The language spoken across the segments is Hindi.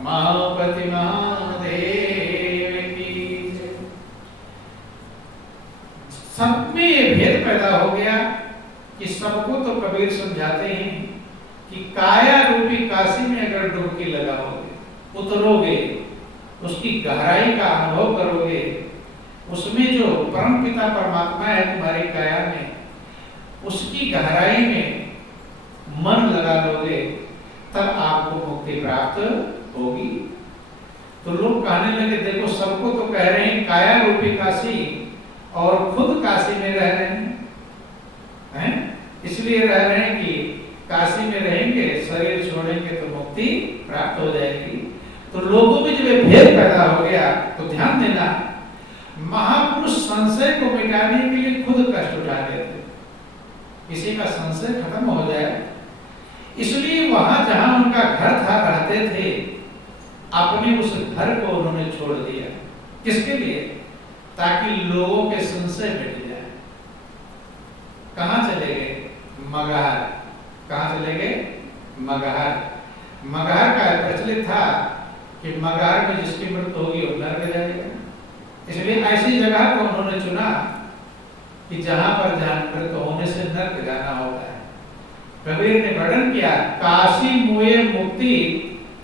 उमापति महादेव की जय। सब में ये भेद पैदा हो गया कि सबको तो कबीर समझाते हैं कि काया रूपी काशी में अगर डुबकी लगाओगे, उतरोगे, उसकी गहराई का अनुभव करोगे, उसमें जो परम पिता परमात्मा है तुम्हारी काया में, उसकी गहराई में मन लगा लोगे, तब आपको मुक्ति प्राप्त होगी। तो लोग कहने लगे, देखो सबको तो कह रहे हैं काया रूपी काशी, और खुद काशी में रह रहे हैं, इसलिए रह रहे हैं कि काशी में रहेंगे, शरीर छोड़ेंगे तो मुक्ति प्राप्त हो जाएगी। तो लोगों में जब ये भेद पैदा हो गया, तो ध्यान देना, महापुरुष संशय को मिटाने के लिए खुद कष्ट उठाते थे, किसी का संशय खत्म हो जाए, इसलिए वहां जहां उनका घर था, रहते थे, अपने उस घर को उन्होंने छोड़ दिया। किसके लिए? ताकि लोगों के संशय मिट जाए। कहां चले गए? मगहर। कहां चले गए? मगहर। मगहर का प्रचलित था कि मगहर में जिसकी मृत्यु होगी वो नरक जाएगा, इसलिए ऐसी जगह को उन्होंने चुना कि जहां पर मृत्यु होने से नरक जाना होता है। कबीर ने वर्णन किया, काशी मुए मुक्ति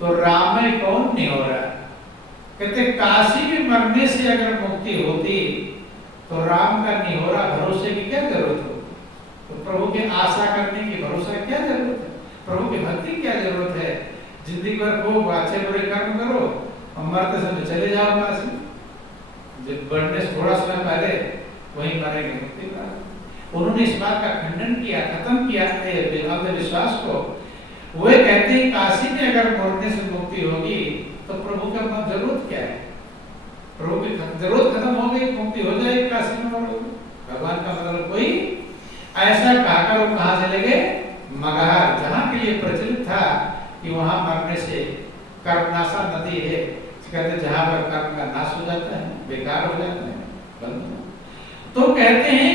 तो राम में कौन नहीं हो रहा। कहते काशी में मरने से अगर मुक्ति होती तो राम का निहोरा भरोसे की क्या जरूरत हो, तो प्रभु की आशा करने की भरोसा क्या जरूरत है, प्रभु की भक्ति क्या जरूरत है। जिंदगी भर खूब अच्छे बुरे कर्म करो और मरते समय चले जाओ काशी, जब बढ़ने से थोड़ा समय पहले वहीं मरेंगे, मुक्ति प्राप्त। उन्होंने इस बात का खंडन किया, खत्म किया अंधविश्वास को। वे कहते हैं काशी में अगर मरने से मुक्ति होगी तो प्रभु का जरूरत क्या है, प्रभु की जरूरत खत्म हो गई, मुक्ति हो जाएगी काशी में मरोगे। भगवान का मतलब कोई ऐसा कहकर वो कहां चले गए? मगहर, जहां के लिए प्रचलित था कि वहां मरने से कर्मनाशा नदी है, कहते जहां पर कर्म का नाश हो जाता है, बेकार हो जाता है, बंद। तो कहते हैं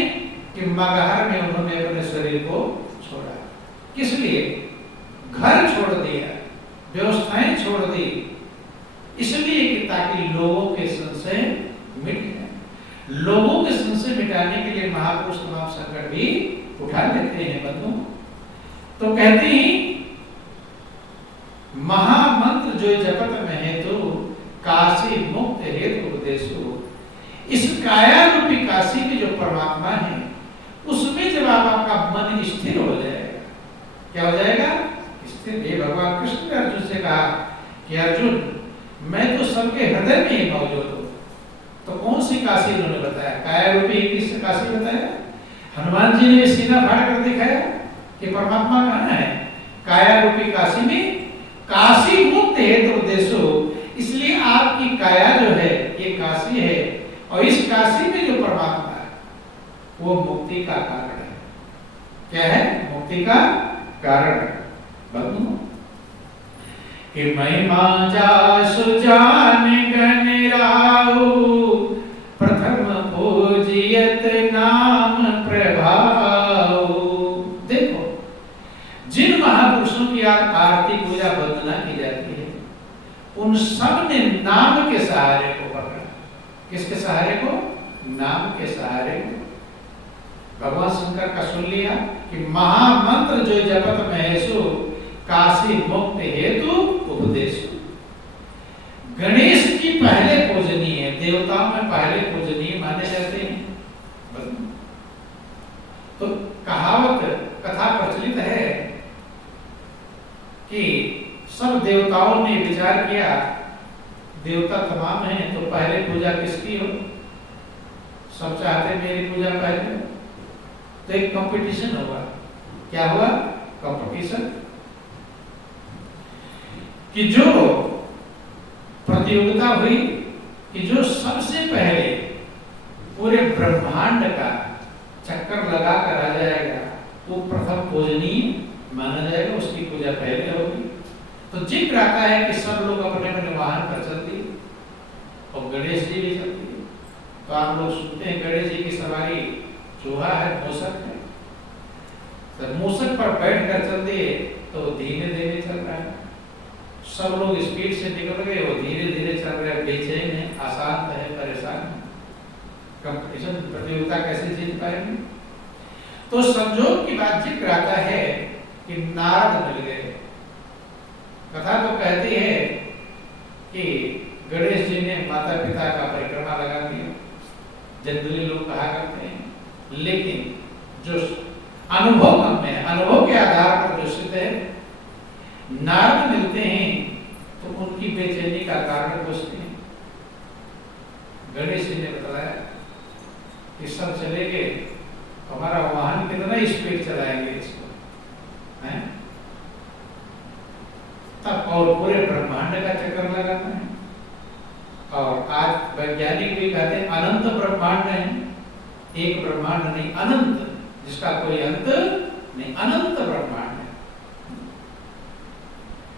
कि मगहर में उन्होंने अपने शरीर को छोड़ा। किस लिए? घर छोड़ दिया, व्यवस्थाएं छोड़ दी, इसलिए कि ताकि लोगों के संशय मिट जाए। लोगों के संशय मिटाने के लिए महापुरुष तमाम संकट भी उठा लेते हैं बंधु। तो कहते हैं महामंत्र जो जपत में हेतु काशी मुक्त हेतु उपदेशो। इस काया रूपी काशी में जो परमात्मा है, उसमें जब आपका मन स्थिर हो जाएगा, क्या हो जाएगा? स्थिर। ये भगवान कृष्ण ने अर्जुन से कहा कि अर्जुन मैं तो सबके हृदय में ही मौजूद हूँ। तो कौन सी काशी उन्होंने बताया? काया रूपी किस काशी बताया? हनुमान जी ने सीना फाड़ कर दिखाया कि परमात्मा कहाँ है? काया रूपी काशी में। काशी मुक्त हेतु उपदेशो, इसलिए आपकी काया जो है ये काशी है, और इस काशी में जो परमात्मा है वो मुक्ति का कारण है। क्या है? मुक्ति का कारण है। बंधु कि महिमा जासु जान गण राउ, प्रथम पूजियत नाम प्रभाव। देखो जिन महापुरुषों की आरती पूजा वंदना की जाती है, उन सब ने नाम के सहारे को पकड़ा। किसके सहारे को? नाम के सहारे को। भगवान शंकर का सुन लिया कि महामंत्र जो जपत महेशु, काशी मुक्त हेतु उपदेश। गणेश जी पहले पूजनीय है, देवताओं में पहले पूजनीय माने जाते हैं। तो कहावत कथा प्रचलित है कि सब देवताओं ने विचार किया, देवता तमाम हैं, तो पहले पूजा किसकी हो? सब चाहते मेरी पूजा पहले। तो एक कंपटीशन हुआ। क्या हुआ? कंपटीशन कि जो प्रतियोगिता हुई कि जो सबसे पहले पूरे ब्रह्मांड का चक्कर लगा कर आ जाएगा वो प्रथम पूजनीय माना जाएगा, उसकी पूजा पहले होगी। तो जिक्र आता है कि सब लोग अपने अपने वाहन पर चलते हैं और गणेश जी भी चलते हैं। तो आप लोग सुनते हैं गणेश जी की सवारी चूहा है, मूसक है। तो मूसक पर बैठ कर चलते हैं तो धीमे धीमे चल रहा है। सब लोग स्पीड से निकल गए, वो धीरे धीरे चल रहे, बेचैन है, अशांत है, परेशान है, कंपटीशन प्रतियोगिता कैसे जीत पाएंगे। तो संजोग की बात जिक्र आता है कि नारद मिल गए। कथा तो कहती है कि गणेश जी ने माता पिता का परिक्रमा लगा दिया, जनरली लोग कहा करते हैं, लेकिन जो अनुभव मन में, अनुभव के आधार पर जो सिद्ध है, नारद मिलते हैं तो उनकी बेचैनी का कारण पूछते हैं। गणेश जी ने बताया कि सब चले गए, हमारा वाहन कितना स्पीड चलाएंगे इसको, हैं? तब और पूरे ब्रह्मांड का चक्कर लगाना है। और आज वैज्ञानिक भी कहते हैं अनंत ब्रह्मांड है, एक ब्रह्मांड नहीं, अनंत, जिसका कोई अंत नहीं, अनंत ब्रह्मांड है।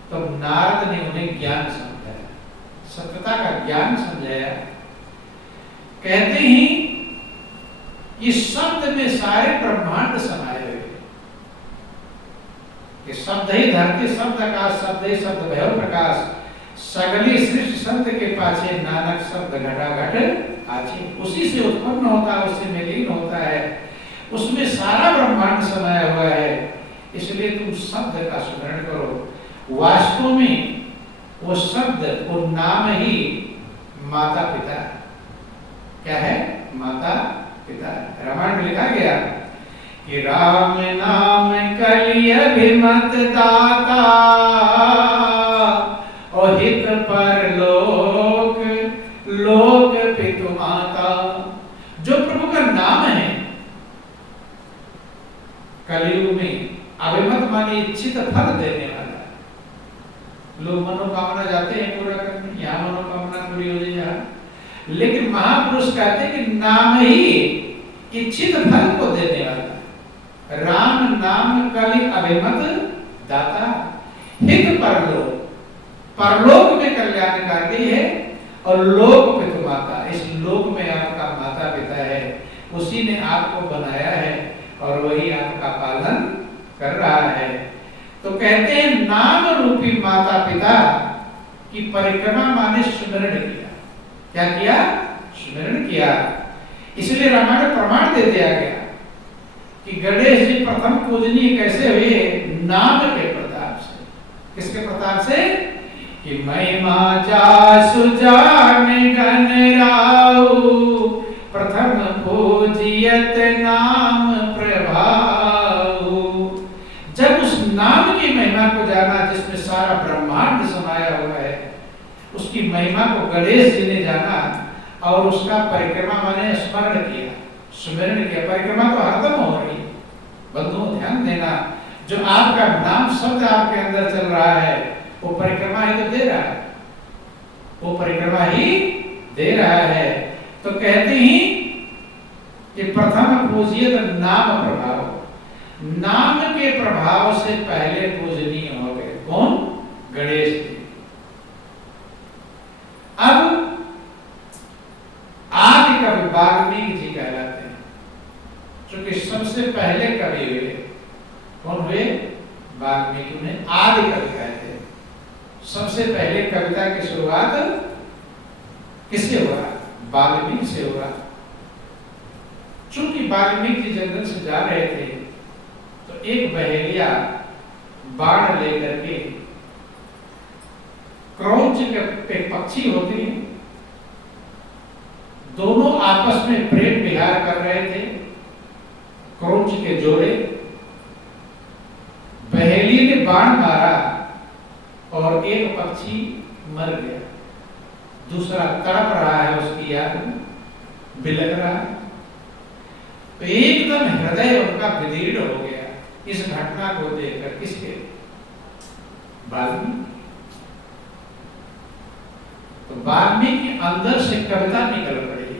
तो नारद ने उन्हें ज्ञान समझाया, सत्यता का ज्ञान समझाया। कहते हैं कि शब्द में सारे ब्रह्मांड समाये हुए, कि शब्द ही धरती, शब्द आकाश, शब्द ही शब्द भैरव प्रकाश, सगली सृष्टि शब्द के पाछे, नानक शब्द घटाघट आछे। उसी से उत्पन्न होता है, उससे विलीन होता है, उसमें सारा ब्रह्मांड समाया हुआ है। इसलिए तुम शब्द का स्मरण करो। वास्तव में वो शब्द, वो नाम ही माता पिता है। क्या है? माता पिता। रामायण में लिखा गया कि राम नाम कलि अभिमत दाता, और हित पर लोक लोक पितु माता। जो प्रभु का नाम है, कलयुग में अभिमत माने इच्छित फल देने वाला। लोग मनोकामना जाते हैं पूरा करने, यहाँ मनोकामना पूरी हो जाए यहाँ, लेकिन महापुरुष कहते हैं कि नाम ही इच्छित फल को देने वाला। राम नाम कलि अभिमत दाता, हित परलोक, परलोक में कल्याणकारी है, और लोक पितु माता, इस लोक में आपका माता पिता है, उसी ने आपको बनाया है और वही आपका पालन कर रहा है। तो कहते हैं नाम रूपी माता पिता की परिक्रमा माने स्मरण किया। क्या किया? स्मरण किया। इसलिए रामायण प्रमाण दे दिया गया कि गणेश जी प्रथम पूजनीय कैसे हुए? नाम के प्रताप से। किसके प्रताप से? कि महिमा जासु जान गण राउ, प्रथम पूजियत नाम प्रभाऊ। जब उस नाम की महिमा को जाना, जिसमें सारा ब्रह्मांड समाया हुआ है, उसकी महिमा को गणेश जी ने जाना और उसका परिक्रमा माने स्मरण किया, स्मरण किया। परिक्रमा तो हरदम हो रही है, बंधुओं ध्यान देना। जो आपका नाम शब्द आपके अंदर चल रहा है, वो परिक्रमा ही तो दे रहा है, वो परिक्रमा ही दे रहा है। तो कहते हैं कि प्रथम पूजियत नाम प्रभाव, नाम के प्रभाव से पहले पूजनीय हो गए। कौन? गणेश जी। अब आदि कवि वाल्मीकि जी कहलाते हैं, क्योंकि सबसे पहले कवि हुए। कौन हुए? वाल्मीकि। ने आदि कवि कहते हैं। सबसे पहले कविता की शुरुआत किससे हुआ? वाल्मीकि से हुआ। चूंकि वाल्मीकि जंगल से जा रहे थे, तो एक बहेलिया बाण लेकर के, क्रौंच के पक्षी होते हैं, दोनों आपस में प्रेम विहार कर रहे थे। क्रौंच के जोड़े, बहेली ने बाण मारा और एक पक्षी मर गया, दूसरा तड़प रहा है, उसकी याद में बिलख रहा है। तो एकदम हृदय उनका विदीर्ण हो गया इस घटना को देखकर। किसके? वाल्मीकि। तो वाल्मीकि अंदर से कविता निकल पड़ी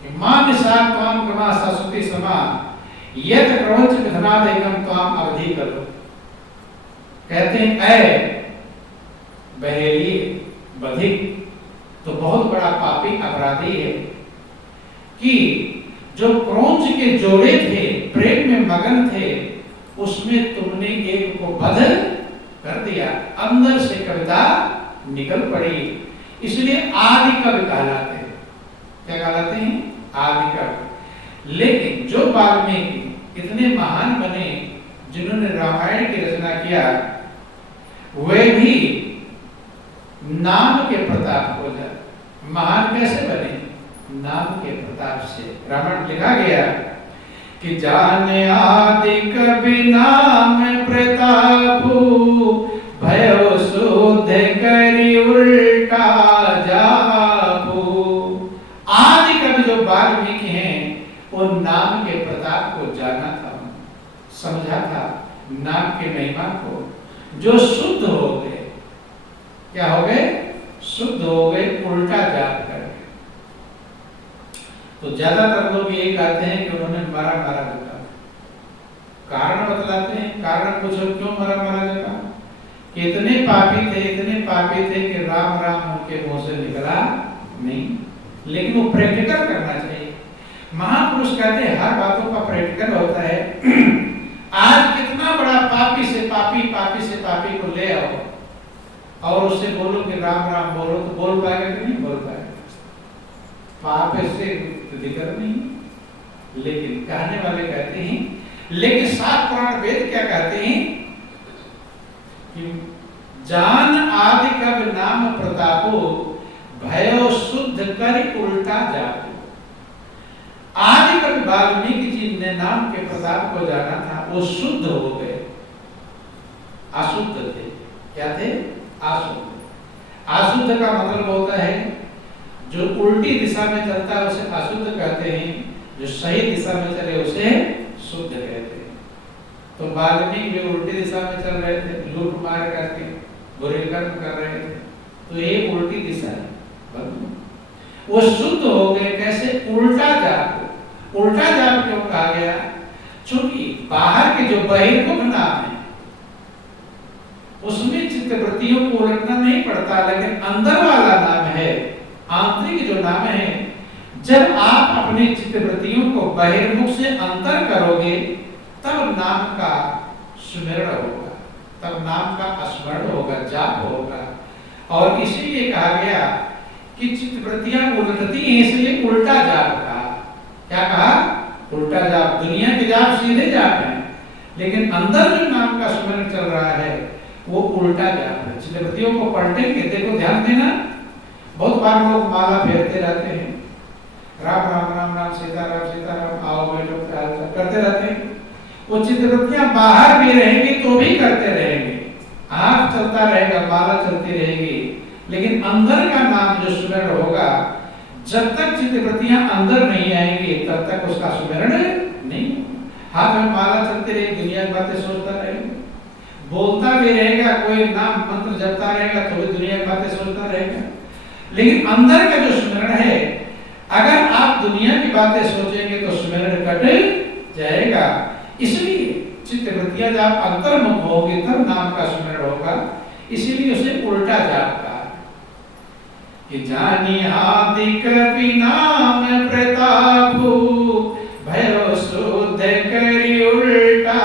कि मां निशा त्वाम क्रमा सरस्वती समा, यत क्रौंच विधनादेकम त्वाम अवधि करो। कहते हैं ऐ बहेली बधिक, तो बहुत बड़ा पापी अपराधी है कि जो क्रौंच के जोड़े थे, प्रेम में मगन थे, उसमें तुमने एक को बध कर दिया, अंदर से कविता निकल पड़ी। इसलिए आदि कवि कहलाते हैं। क्या कहलाते हैं? आदि कवि। लेकिन जो वाल्मीकि इतने महान बने, जिन्होंने रामायण की रचना किया, वे भी नाम के प्रताप हो जाए। महान कैसे बने? नाम के प्रताप से। रामायण लिखा गया कि जाने आदि कवि नाम प्रतापु, भयो शुद्ध करी उल्टा जापू। आदि कवि जो वाल्मीकि हैं, वो नाम के प्रताप को जाना था, समझा था, नाम के महिमा को, जो शुद्ध हो गए। क्या हो गए? शुद्ध हो गए, उल्टा जाप करके। तो ज्यादातर लोग ये कहते हैं कि उन्होंने मरा जाता। कारण बतलाते हैं, कारण पूछो क्यों मरा जाता? कि इतने पापी थे कि राम राम उनके मुंह से निकला नहीं। लेकिन वो प्रैक्टिकल करना चाहिए। महापुरुष कहते हैं हर बातों का प्रैक्टिकल होता है। आज कितना बड़ा पापी से पापी को ले आओ और उससे बोलो कि राम राम बोलो, तो बोल पाएगा कि नहीं बोल पाएगा? पाप से जिक्र नहीं। लेकिन कहने वाले कहते हैं, लेकिन सात पुराण वेद क्या कहते हैं कि जान आदि कवि नाम प्रतापो, भयो शुद्ध करी उल्टा जापो। आदि कवि वाल्मीकि जी ने नाम के प्रताप को जाना था, वो शुद्ध हो गए। अशुद्ध थे। क्या थे? अशुद्ध। अशुद्ध का मतलब होता है जो उल्टी दिशा में चलता है उसे अशुद्ध कहते हैं, जो सही दिशा में चले उसे शुद्ध कहते हैं। तो वाल्मीकि जो उल्टी दिशा में चल रहे थे, लूट मार करके बुरे कर्म कर रहे थे, तो ये उल्टी दिशा है। वो शुद्ध हो गए। कैसे? उल्टा जाप। उल्टा जाप क्यों कहा गया? चूंकि बाहर के जो बहिर्मुख नाम है उसमें चित्तवृत्तियों को उलटना नहीं पड़ता, लेकिन अंदर वाला नाम है, आंतरिक जो नाम है, जब आप अपनी चित्तवृत्तियों को बहिर्मुख से अंतर करोगे तब नाम का सुमिरण होगा, तब नाम का स्मरण होगा, जाप होगा। और इसीलिए कहा गया कि चित्तवृत्तियां उलटती हैं, इसलिए उल्टा जाप कहा। क्या कहा? उल्टा जाप। दुनिया के जाप सीधे जाप है, लेकिन अंदर जो नाम का सुमिरण चल रहा है वो उल्टा जाप है। चित्तवृत्तियों को पलटेंगे। देखो ध्यान देना, बहुत बार लोग माला फेरते रहते हैं, राम राम राम राम सीताराम आओ बैठो करते रहते हैं। वो चित्तवृत्तियां बाहर भी रहेंगी तो भी करते रहेंगे, आंख चलता रहेगा, माला चलती रहेगी, लेकिन अंदर का नाम जो सुमिरण होगा, जब तक चित्तवृत्तियां अंदर नहीं आएंगी तब तक उसका सुमिरण नहीं। हाथ में माला चलती रहेगी, दुनिया की बातें सोचता रहेगा, बोलता भी रहेगा, कोई नाम मंत्र जपता रहेगा तो भी दुनिया की बातें सोचता रहेगा, लेकिन अंदर का जो सुमिरण है, अगर आप दुनिया की बातें सोचेंगे तो सुमिरण कट जाएगा। इसलिए चित्तवृत्तियां जब अंतर्मुख होगी तब नाम का सुमिरण होगा। इसीलिए उसे उल्टा जाप कहा कि जानी आदि कवि नाम प्रतापु, भयो शुद्ध करी उल्टा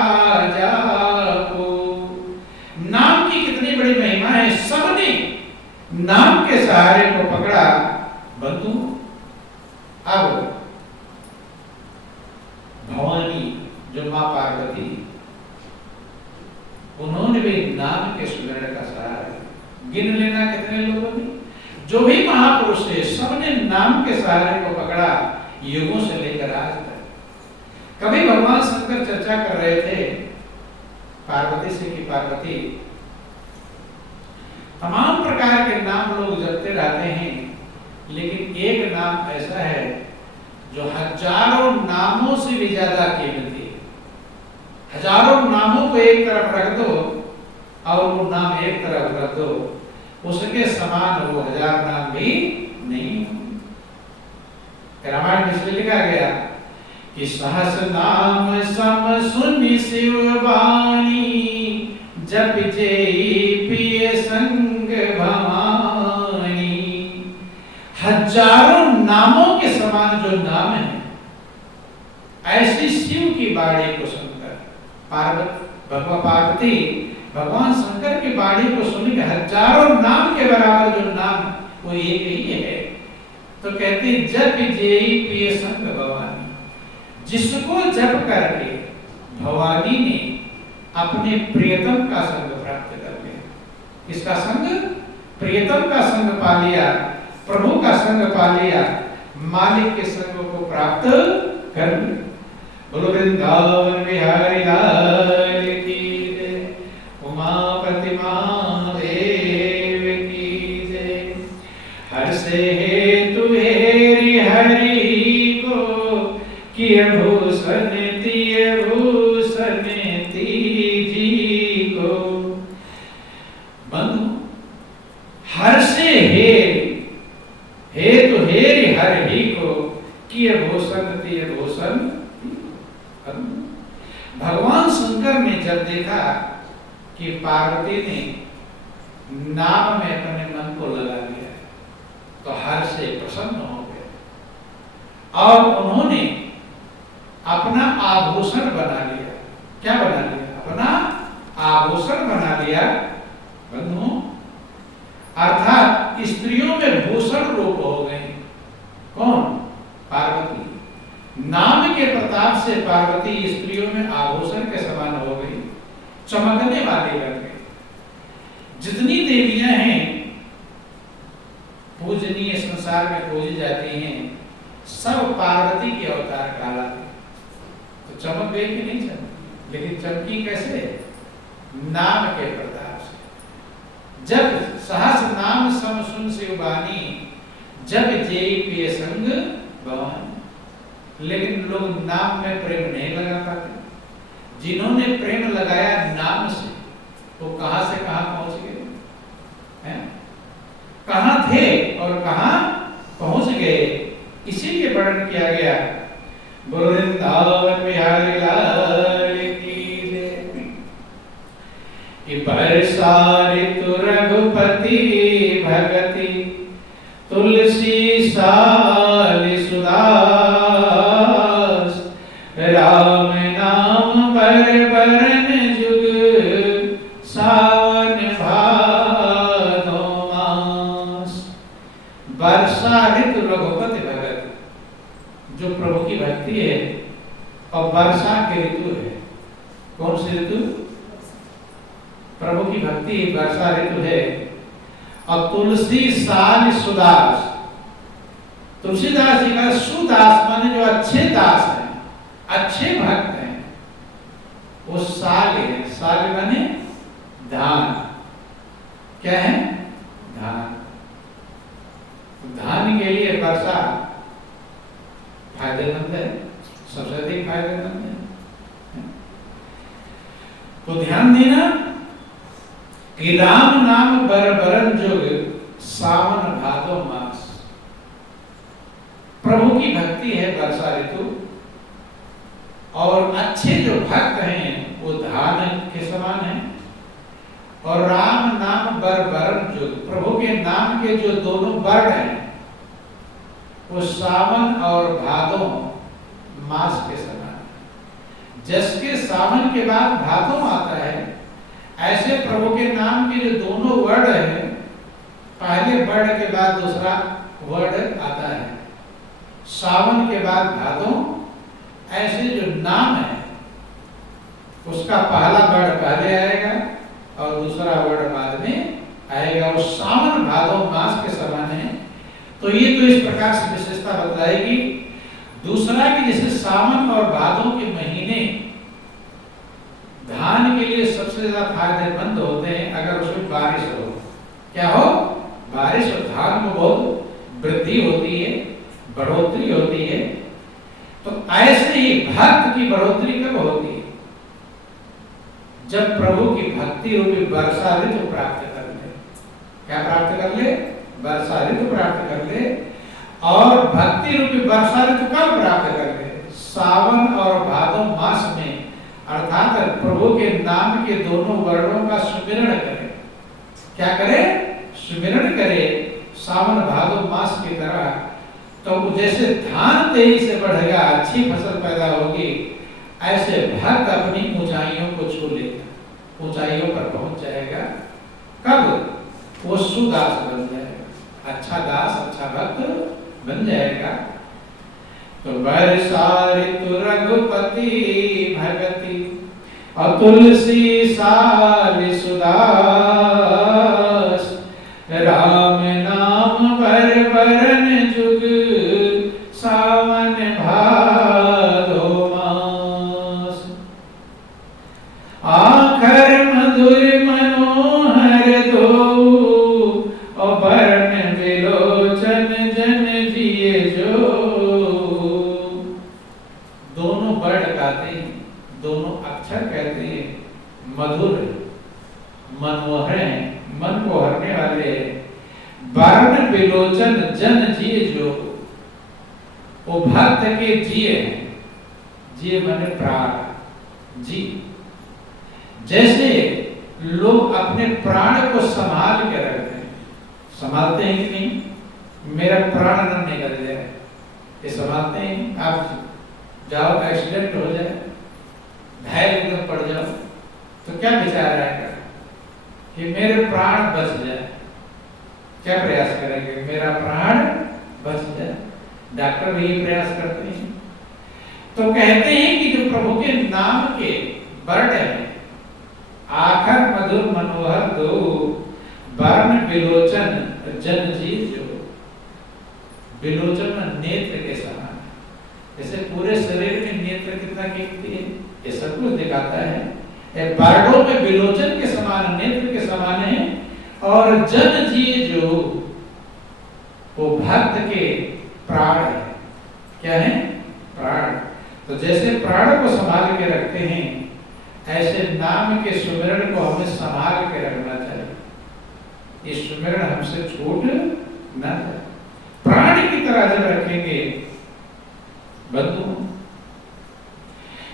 जापू। नाम की कितनी बड़ी महिमा है। सबने नाम के सहारे को पकड़ा। बंधु, अब भवानी जो मां पार्वती, उन्होंने भी नाम के सुमिरण का सहारा। गिन लेना कितने लोगों ने, जो भी महापुरुष है, सबने नाम के सहारे को पकड़ा, युगों से लेकर आज तक। कभी भगवान शंकर चर्चा कर रहे थे पार्वती से कि पार्वती, तमाम प्रकार के नाम लोग जपते रहते हैं, लेकिन एक नाम ऐसा है जो हजारों नामों से भी ज्यादा कीमती है। हजारों नामों को एक तरफ रख दो और वो नाम एक तरफ रख दो, उसके समान वो हजार नाम भी नहीं। रामायण में इसलिए लिखा गया कि सहस नाम सम सुनि शिव वाणी, जप जेई पिय संग भवानी। हजारों नामों के समान जो नाम है, ऐसी शिव की बाणी को सुनकर भगवान पार्वती भगवान शंकर की वाणी को सुन के हजारों नाम के बराबर जो नाम वो एक ही है। तो कहते जप जेई प्रिय संग भवानी, जिसको जप करके भवानी ने अपने प्रियतम का संग प्राप्त कर लिया। किसका संग? प्रियतम का संग पा लिया, प्रभु का संग पा लिया, मालिक के संग को प्राप्त कर लिया। बोलो वृंदावन बिहारी लाल की जय, उमापति महादेव की जय। हर्षे हेतु हेरि हरि को, किय भूषण तिय भूषण तीजी को। बंधु हर्षे हेतु हेरि हरि को, किय भूषण तिय भूषण। भगवान शंकर ने जब देखा कि पार्वती ने नाम में अपने मन को लगा लिया, तो हर्ष से प्रसन्न हो गए और उन्होंने अपना आभूषण बना लिया। क्या बना लिया? अपना आभूषण बना लिया। बंधुओं, अर्थात स्त्रियों में भूषण रूप हो गए। कौन? पार्वती। नाम के प्रताप से पार्वती स्त्रियों में आभूषण के समान हो गई, चमकने वाली बन गई। जितनी देवियां हैं पूजनीय, संसार में पूजी जाती हैं, सब पार्वती के अवतार कहलाते। तो चमक गई कि नहीं चमकी? लेकिन चमकी कैसे? नाम के प्रताप से। जब सहस्र नाम सम सुन शिवबानी, जब जेई प्रिय संग भवानी। लेकिन लोग नाम में प्रेम नहीं लगा पाते। जिन्होंने प्रेम लगाया नाम से, वो कहां से कहां पहुंच गए हैं? कहां थे और कहां पहुंच गए। इसीलिए वर्णन किया गया। बोलो वृंदावन बिहारी लाल की जय। बरसा ऋतु रघुपति भगति, तुलसी साल सुदास। राम नाम बर बरन जुग, सावन भादो मास। वर्षा ऋतु रघुपति भगत, जो प्रभु की भक्ति है, और वर्षा की ऋतु है। कौन सी ऋतु? प्रभु की भक्ति वर्षा ऋतु है। और तुलसी साल सुदास। तुलसीदास जी का सुदास माने जो अच्छे दास हैं, अच्छे भक्त हैं, वो साल है। साल माने धान। क्या है? धान। धान के लिए वर्षा फायदेमंद है, सबसे अधिक फायदेमंद है। तो ध्यान देना कि राम नाम बर बरन जुग, सावन भादो मास। प्रभु की भक्ति है वर्षा ऋतु, और अच्छे जो भक्त हैं वो धान के समान हैं। और राम नाम बर बरन जुग, प्रभु के नाम के जो दोनों वर्ण हैं वो सावन और भादो मास के समान। जिसके सावन के बाद भादो आता है, ऐसे प्रभु के नाम के जो दोनों वर्ण हैं, पहले वर्ण के बाद दूसरा वर्ण आता है। सावन के बाद भादो, ऐसे जो नाम है उसका पहला वर्ण पहले आएगा और दूसरा वर्ण बाद में आएगा। वो सावन भादो मास के समान है। तो ये तो इस प्रकार से विशेषता बतलाएगी। दूसरा कि जैसे सावन और भादों के महीने धान के लिए सबसे ज्यादा फायदेमंद होते हैं अगर उसमें बारिश हो। क्या हो? बारिश और धान में बहुत वृद्धि होती है, बढ़ोतरी होती है। तो ऐसे ही भक्त की बढ़ोतरी कब होती है? जब प्रभु की भक्ति रूपी वर्षा ऋतु प्राप्त कर ले। क्या प्राप्त कर ले? वर्षा ऋतु प्राप्त कर ले। और भक्ति रूपी वर्षा ऋतु कब प्राप्त कर ले? सावन और भादो मास में, अर्थात प्रभु के नाम के दोनों वर्णों का सुमिरण करे। क्या करे? सुमिरण करे सावन भादो मास की तरह। तो जैसे धान तेजी से बढ़ेगा, अच्छी फसल पैदा होगी, ऐसे भक्त अपनी ऊंचाइयों को छू लेता। ऊंचाइयों पर पहुंच जाएगा। कब? वो सुदास बन जाएगा, अच्छा दास, अच्छा भक्त बन जाएगा। तो वर्षा ऋतु रघुपति भगति और तुलसी साल सुदास, राम नाम वर वरन जुग सावन भादो मास। आखर मधुर मनोहर दो और वर्ण विलोचन जन जिए जो। दोनों वर्ड गाते हैं, दोनों अक्षर कहते हैं, मधुर मनोहर हैं, मन को हरने वाले। वर्ण विलोचन जन जिए जो, वो भक्त के जिए हैं। जिए माने प्राण, जी। जैसे लोग अपने प्राण को संभाल के रखते हैं, संभालते हैं कि नहीं? मेरा प्राण न निकल जाए, ये संभालते हैं। आप जाओ, एक्सीडेंट हो जाए, घायल एकदम पड़ जाओ, तो क्या विचार आएगा कि मेरे प्राण बच जाए? क्या प्रयास करेंगे? मेरा प्राण बच जाए। डॉक्टर भी ये प्रयास करते हैं। तो कहते हैं कि जो प्रभु के नाम के वर्ड हैं, आखर मधुर मनोहर दो, वर्ण विलोचन जन जी जो। विलोचन नेत्र के समान, जैसे पूरे शरीर में नेत्र कितना कीमती है, ये सब कुछ दिखाता है। वर्णों में विलोचन के समान, नेत्र के समान है। और जन जिए जो, वो भक्त के प्राण है। क्या है? प्राण। तो जैसे प्राण को संभाल के रखते हैं, ऐसे नाम के सुमिरन को हमें संभाल के रखना चाहिए। ये सुमिरन हमसे छूट न जाए। प्राण की तरह जब रखेंगे बंधु,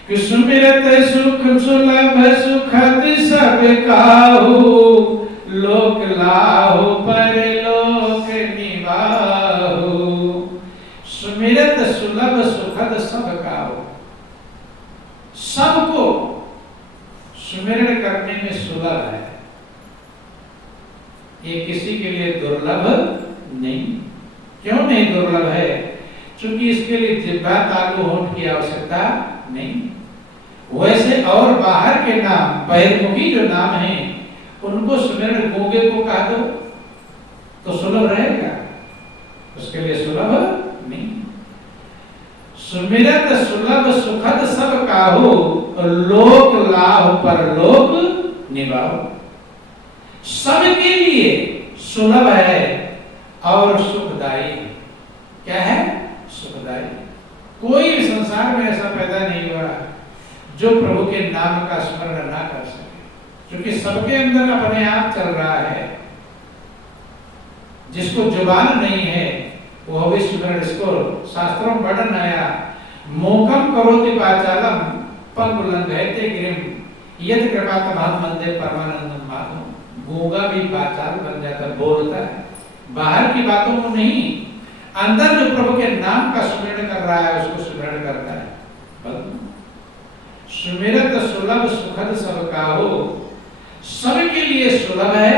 कि सुमिरत सुख सुलभ सुखद सब काहू, लोक लाहु परलोक निवाहु। सुमिरत सुलभ सुखद सब काहू, सबको सुमिरन करने में सुलभ है, ये किसी के लिए दुर्लभ नहीं। क्यों नहीं दुर्लभ है? क्योंकि इसके लिए जिह्वा तालु होंठ की आवश्यकता नहीं। वैसे और बाहर के नाम, बहिर्मुखी जो नाम हैं, उनको सुमिरन गूंगे को कहा दो तो सुलभ रहेगा, उसके लिए सुलभ नहीं। सुमिरत सुलभ सुखद सब काहू, लोक लाभ परलोक निभाओ। सबके लिए सुलभ है और सुखदायी है। क्या है? सुखदायी। कोई भी संसार में ऐसा पैदा नहीं हुआ जो प्रभु के नाम का स्मरण ना कर सके, क्योंकि सबके अंदर अपने आप चल रहा है। जिसको जुबान नहीं है वो भी स्मरण, इसको शास्त्रों में वर्णन आया, मोकम करोति वाचालम पंगुलंघयते गिरिम यद कृपा तमाम मंदे परमानंदम माधव। गूंगा भी वाचाल बन जाता, बोलता है, बाहर की बातों को नहीं, अंदर जो प्रभु के नाम का स्मरण कर रहा है उसको स्मरण करता है। सुमिरत सुलभ सुखद सब काहू, सबके लिए सुलभ है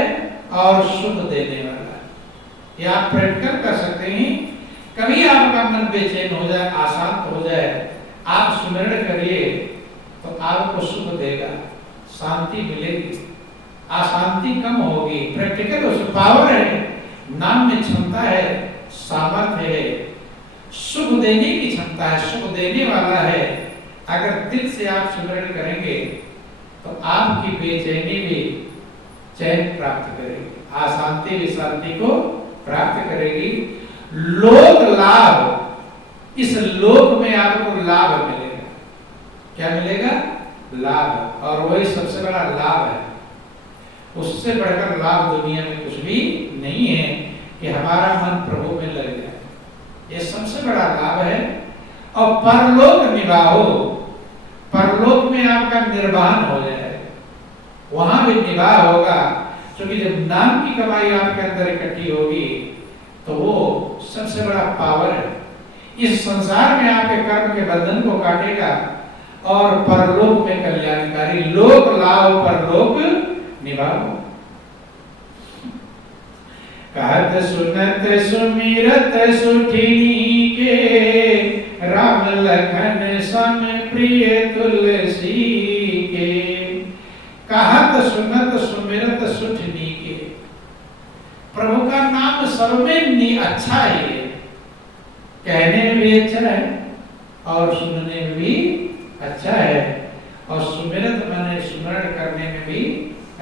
और सुख देने वाला है। ये आप प्रैक्टिकल कर सकते हैं। कभी आपका मन बेचैन हो जाए, अशांत हो जाए, आप सुमिरन करिए तो आपको सुख देगा, शांति मिलेगी, अशांति कम होगी। प्रैक्टिकल उसमें पावर है, नाम में क्षमता है, सामर्थ्य है, सुख देने की क्षमता है, सुख देने वाला है। अगर दिल से आप सुमिरन करेंगे तो आपकी बेचैनी भी चैन प्राप्त करेगी, अशांति भी शांति को प्राप्त करेगी। लोक लाभ, इस लोक में आपको लाभ मिलेगा। क्या मिलेगा? लाभ। और वही सबसे बड़ा लाभ है। उससे बढ़कर लाभ दुनिया में कुछ भी नहीं है कि हमारा मन प्रभु में लग जाए। ये सबसे बड़ा लाभ है। और परलोक निवाहो, परलोक में आपका निर्वाहन हो जाए, वहां भी निवाह होगा। क्योंकि जब नाम की कमाई आपके अंदर इकट्ठी होगी तो वो सबसे बड़ा पावर है। इस संसार में आपके कर्म के बंधन को काटेगा और परलोक में कल्याणकारी। लोक लाभ परलोक निभाओ। कहत सुनत सुमिरत सुठिनी के, राम लखन सम प्रिय तुलसी के। कहत सुनत सुमिरत सुठिनी के, प्रभु का नाम सब में अच्छा है, कहने में भी अच्छा है और सुनने में भी अच्छा है, और सुमिरत माने स्मरण करने में भी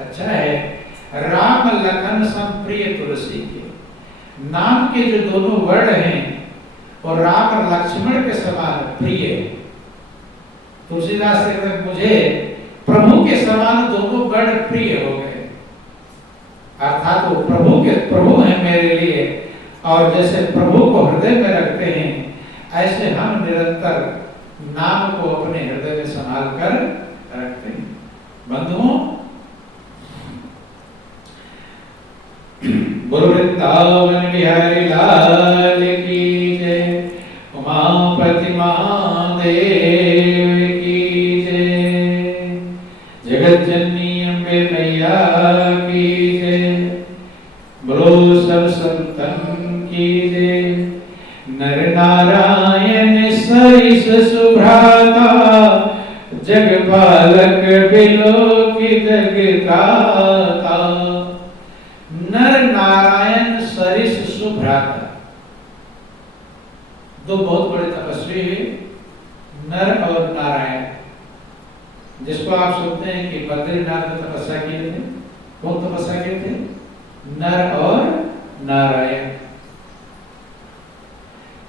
अच्छा है। राम लखन सम प्रिय तुलसी के, नाम के जो दोनों वर्ण हैं और राम और लक्ष्मण के समान प्रिय। तुलसीदास कहते हैं मुझे प्रभु के समान दोनों वर्ण प्रिय हो गए, अर्थात वो प्रभु हैं मेरे लिए, और जैसे प्रभु को हृदय में रखते हैं ऐसे हम निरंतर नाम को अपने हृदय में संभाल कर रखते हैं। बंधुओं, बोलो वृंदावन बिहारी लाल की जय, उमापति महादेव की जय, जगत जननी अम्बे मैया की जय, बोलो सब संतन की जय। नर नारायण सरिस सुभ्राता, जगपालक बिलोकित जगत्राता। नर नारायण सरिस सुभ्राता, दो बहुत बड़े तपस्वी हुए, नर और नारायण, जिसको आप सुनते हैं कि बद्रीनाथ में तपस्या किए थे। कौन तपस्या किए थे? नर और नारायण।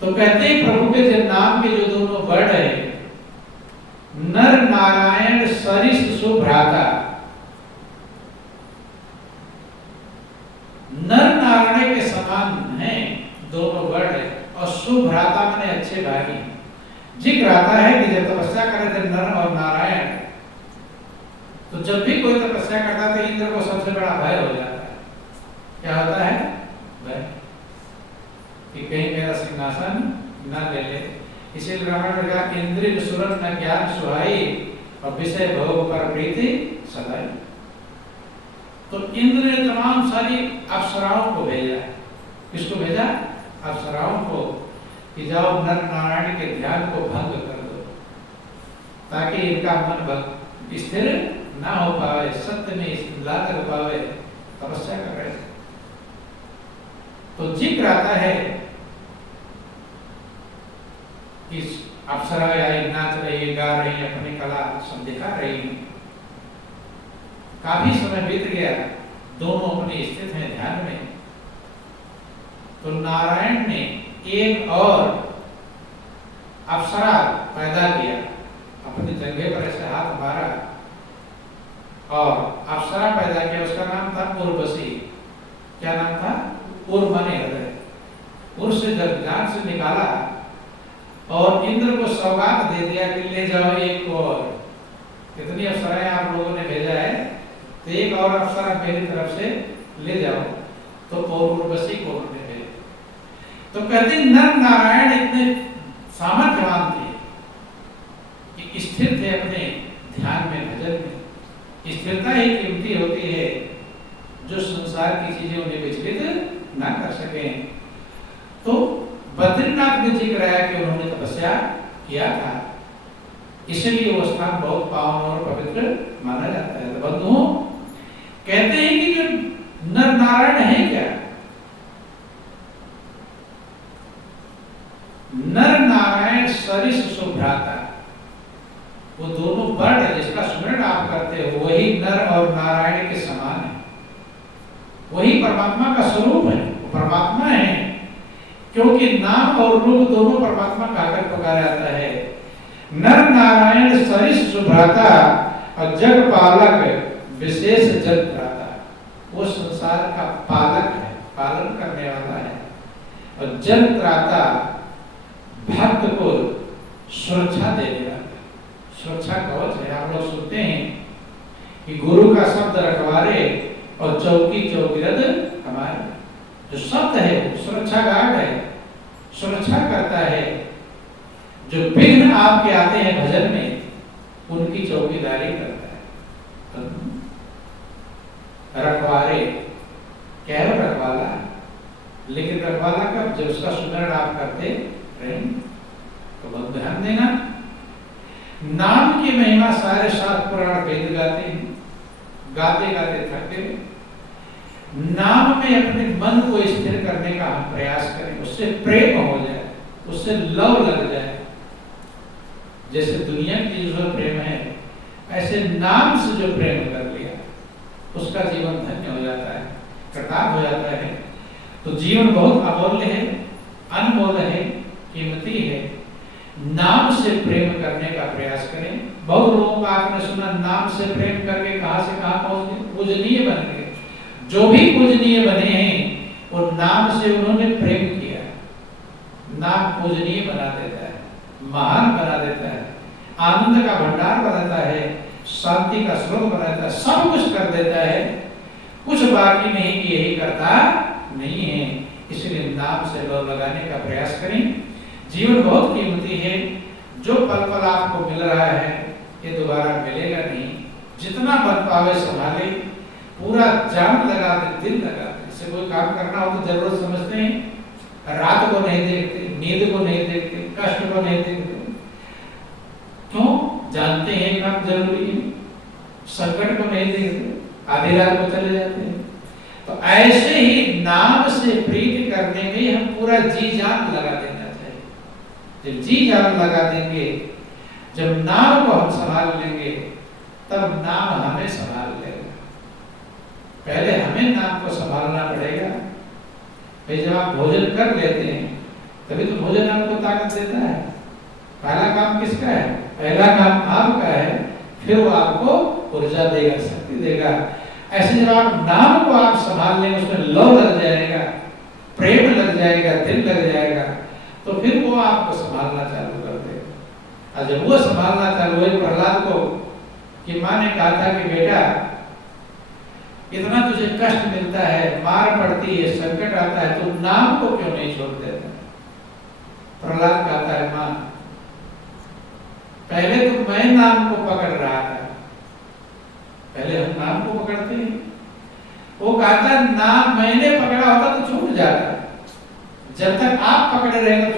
तो कहते हैं प्रभु के जो नाम के जो दोनों वर्ण है, नर नारायण सरिस सुभ्राता। नर नारायण के समान है दोनों वर्ण है, और सुभ्राता माने अच्छे भाई। जिक्र आता है कि जब तपस्या कर रहे थे नर और नारायण, तो जब भी कोई तपस्या करता था इंद्र को सबसे बड़ा भय हो जाता है। क्या होता है? भय कि कहीं मेरा सिंहासन न ले ले। इसीलिए रामायण में कहा इंद्रिय सुरन न ज्ञान सुहाई, और विषय भोग पर प्रीति सदाई। तो इंद्र ने तमाम सारी अप्सराओं को भेजा। किसको भेजा? अप्सराओं को, कि जाओ नर नारायण के ध्यान को भंग कर दो, ताकि इनका मन स्थिर ना हो पावे, सत्य में ला कर पावे। तपस्या कर रहे थे। तो जिक्र आता है कि अप्सरा आई नाच रही, गा रही, अपनी कला सब दिखा रही। काफी समय बीत गया, दोनों अपनी स्थित हैं ध्यान में। तो नारायण ने एक और अप्सरा पैदा किया, अपने जंघे पर ऐसे हाथ मारा और अप्सरा पैदा किया। उसका नाम था उर्वशी। क्या नाम था? उर माने हृदय। उर से जब जान से निकाला और इंद्र को सौगात दे दिया कि ले जाओ एक और। कितनी अप्सराएं आप लोगों ने भेजा है, तो एक और अप्सरा मेरी तरफ से ले जाओ। तो उर्वशी को उन्होंने भेजा। तो कहते नर नारायण इतने सामर्थ्यवान थे कि स्थिर थे अपने ध्यान में, भजन में। स्थिरता ही कीमती होती है, जो संसार की चीजें उन्हें विचलित ना कर सके। तो बद्रीनाथ में जिक्र आया कि उन्होंने तपस्या किया था, इसलिए वो स्थान बहुत पावन और पवित्र माना जाता है। तो बंधुओं, कहते हैं कि जो नर नारायण है क्या? नर नारायण सरिस सुभ्राता, वो दोनों वर्ण जिसका स्मरण आप करते हो वही नर और नारायण के समान है। वही परमात्मा का स्वरूप है, वो परमात्मा है। क्योंकि नाम और रूप दोनों परमात्मा का आकर पुकारा जाता है। नर नारायण सरिस सुभ्राता, और जग पालक विशेष जग त्राता। वो संसार का पालक है, पालन करने वाला है। और जग त्राता, भक्त को सुरक्षा देने वाला, सुरक्षा कवच है। आप लोग सुनते हैं कि गुरु का शब्द रखवारे और चौकी चौकीरत हमारे। जो शब्द है सुरक्षा गार्ड है, सुरक्षा करता है। जो विघ्न आपके आते हैं भजन में, उनकी चौकीदारी करता है। रखवारे कह रहे रखवाला, लेकिन रखवाला कब, जब उसका सुमरण आप करते रहेंगे। तो बहुत ध्यान देना, नाम की महिमा सारे शास्त्र पुराण वेद गाते हैं, गाते गाते थकते हैं। नाम में अपने मन को स्थिर करने का हम प्रयास करें, उससे प्रेम हो जाए, उससे लव लग जाए। जैसे दुनिया की जो प्रेम है, ऐसे नाम से जो प्रेम कर लिया उसका जीवन धन्य हो जाता है, कृतार्थ हो जाता है। तो जीवन बहुत अमूल्य है, अनमोल है, कीमती है। नाम से प्रेम करने का प्रयास करें। बहुत लोगों का आपने सुना, नाम से प्रेम करके कहां से कहां पहुंच गए, पूजनीय बन गए। जो भी पूजनीय बने हैं वो नाम से उन्होंने प्रेम किया। नाम पूजनीय बना देता है, महान बना देता है, आनंद का भंडार बनाता है, शांति का स्रोत बनाता है, सब कुछ कर देता है। कुछ बाकी नहीं कि यही करता नहीं है। इसलिए नाम से लौ लगाने का प्रयास करें। जीवन बहुत कीमती है। जो पल पल आपको मिल रहा है ये दोबारा मिलेगा नहीं। जितना बन पावे संभाले, पूरा जान लगा दे, दिल लगा दे। इससे कोई काम करना हो तो जरूरत समझते हैं, रात को नहीं देखते, नींद को नहीं देखते, कष्ट को नहीं देखते। क्यों? जानते हैं काम जरूरी है। संकट को नहीं देखते, आधी रात को चले जाते हैं। तो ऐसे ही नाम से प्रीति करने में हम पूरा जी जान लगा देना चाहिए। जब जी जान लगा देंगे, जब नाम को हम संभाल लेंगे, तब नाम हमें संभाल लेगा। पहले हमें नाम को संभालना पड़ेगा। भाई जब आप भोजन कर लेते हैं तभी तो भोजन आपको ताकत देता है। पहला काम किसका है? पहला काम आपका है, फिर वो आपको ऊर्जा देगा, शक्ति देगा। ऐसे जब आप नाम को आप संभाल लेंगे, उसमें लव लग जाएगा, प्रेम लग जाएगा, दिल लग जाएगा, तो फिर वो आपको संभालना चालू कर देगा। और जब वो संभालना चालू हुए, प्रहलाद को कि माँ ने कहा था कि बेटा इतना तुझे कष्ट मिलता है, मार पड़ती है, संकट आता है, तो नाम को क्यों नहीं छोड़ देता? प्रहलाद कहता है माँ पहले तो मैं नाम को पकड़ रहा था, पहले हम नाम को पकड़ते हैं। वो कहता नाम मैंने पकड़ा होता तो छूट जाता, जब तक आप पकड़े रहेंगे